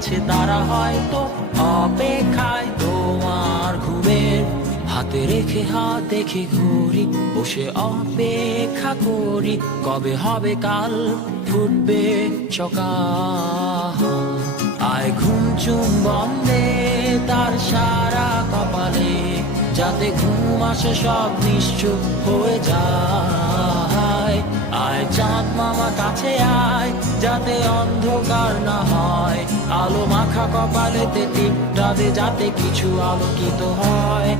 আছে তারা হয়তো অপেক্ষায় তোমার ঘুমের হাতে রেখে, হাত দেখে ঘুরি, বসে অপেক্ষা করি, কবে হবে কাল ফুটবে সকাল। আয় ঘুম চুম বন্দে তার সারা কপালে, যাতে ঘুম আসে সব নিশ্চুপ হয়ে যায়। আয় চাঁদ মামা কাছে আয় যাতে অন্ধকার না হয়। আলো মাখা কপালেতে টিপটাবে যাতে কিছু আলোকিত হয়।